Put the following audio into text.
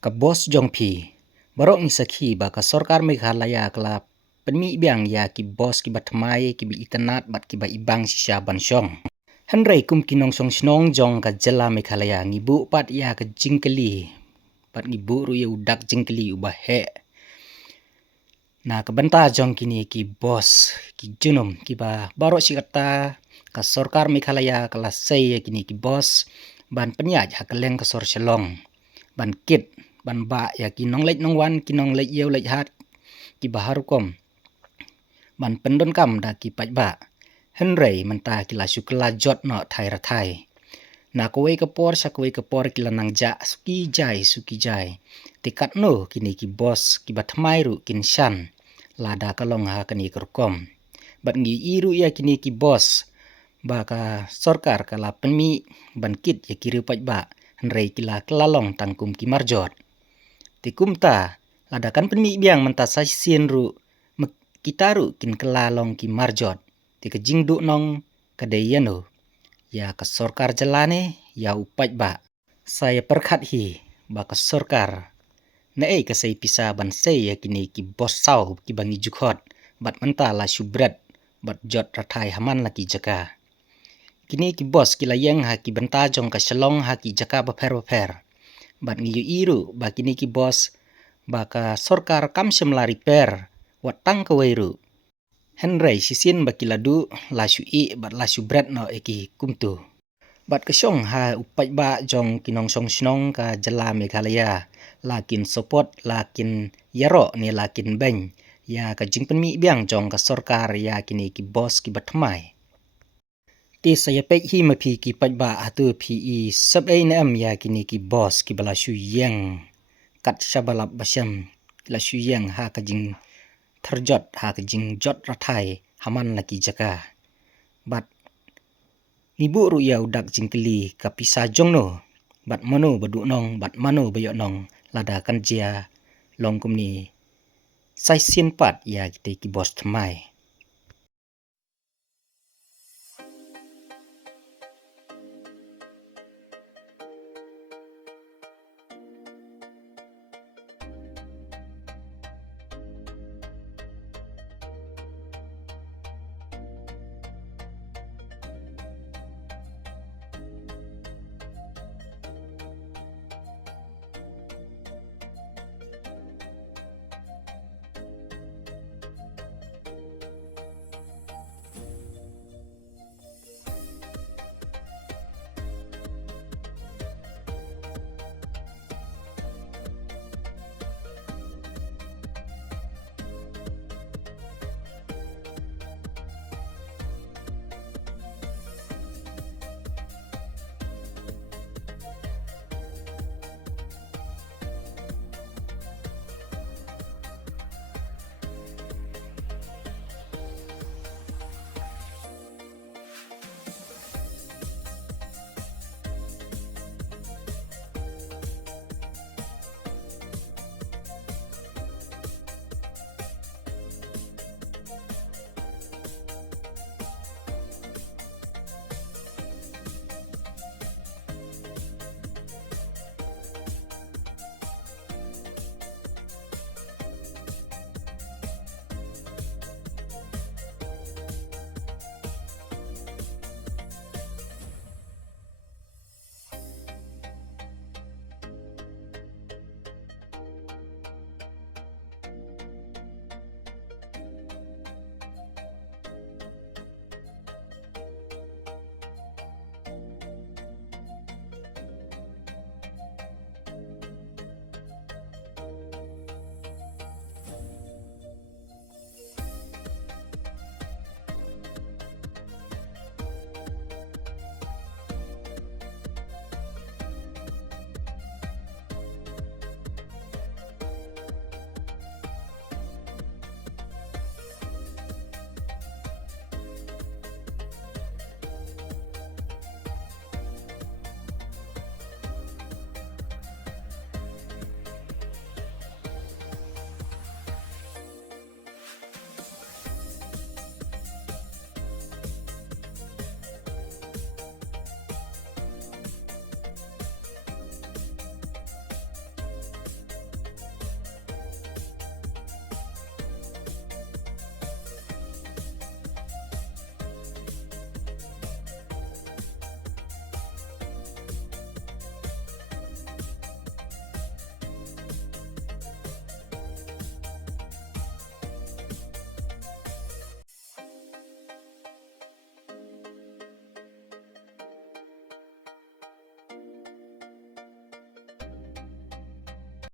Ka bos jong pi barok ni saki ba ka sorkar Meghalaya kala pynmih biang ya ki bos ki batmai ki bi itanat bat ki ba ibang sisya ban syong. Henrei kum kinong song snong jong ka jela Meghalaya ngibu pat ya ka jingkeli pat ngibu ru ya udak jingkeli ubah he. Na kebenta jong kini ki bos ki junum ki ba barok si kata ka sorkar Meghalaya kala sei ya kini ki bos ban penyaj hakeleng ka sor shalong ban kit ban ba ya ki nong lech nong wan ki nong lech yeu lech hat ki bahar kom ban pendon kam da ki paj ba henrei menta ki la syukla jot no thai ra thai na kowe kapor sa kowe kapor ki lanang ja suki jai tikat no kini ki bos ki batmai ru kin shan lada kalong ha kani kerkom bat ngi iru ya kini ki bos ba ka sorkar kala pynmih ban kit ya kiri paj ba henrei kila kelalong tangkum ki marjot tikum ta ladakan pynmih biang menta sa sien ru kita ru kin kelalong ki marjot ti ke jingdu nong kadeyano ya ka sorkar jalane ya upaj ba saya perkhat hi ba ka sorkar na ka sei pisa ban sei ya kini ki bossaw ki bangi jukhot bat menta la syubrat bat jot rathai haman laki jaka kini ki bos ki layeng ha ki benta jong ka shalong ha ki jaka baper bat ngiyu iru ba kini ki bos ba ka sorkar kam semla repair watang ka weiru henrei sisin ba kiladu la syui bat la syubrat no eki kumtu bat kesyong ha upaj ba jong kinong song snong ka jela Meghalaya lakin support lakin yaro ni lakin beng ya ka jing pynmih biang jong ka sorkar ya kini ki bos ki batmai ti saya pek hi mapi ki paj ba atu pi i sab ai nam ya kini ki bos ki bala shu yang kat shabalap basam la shu yang ha ka jing tharjot ha ka jing jot rathai haman laki jaka bat ibu ru ya udak jingkeli ka pisa jong no bat mano badu nong bat mano bayo nong lada kan jia long kum ni sai sin pat ya ki bos tmai